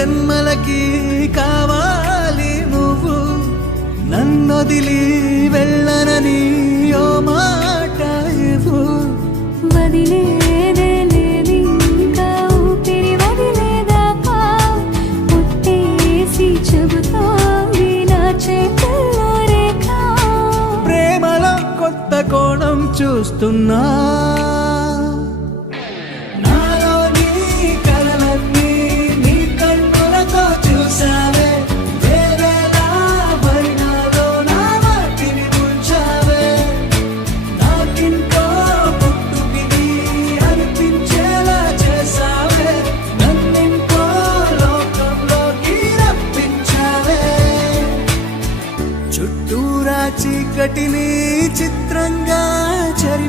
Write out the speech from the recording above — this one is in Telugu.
జన్మలకి కావాలి నువ్వు, నన్నొదిలి వెళ్ళనని ఓ మాట ఇవ్వు. వదిలేదే లేదు ఇంకా ఊపిరి వదిలేదాకా, పుట్టేసి చెబుతోంది నా చేతుల్లో రేఖ. ప్రేమలో కొత్త కోణం చూస్తున్నా, నాలో నీ కలలన్నీ నీ కన్నులతో చూసావే, వేరేలా మరి నాలో నా వాటిని ముంచావే. నాకింకో పుట్టుకిది అనిపించేలా చేసావే, నన్నింకో లోకంలోకి రప్పించావే. చుట్టూరా చీకటిని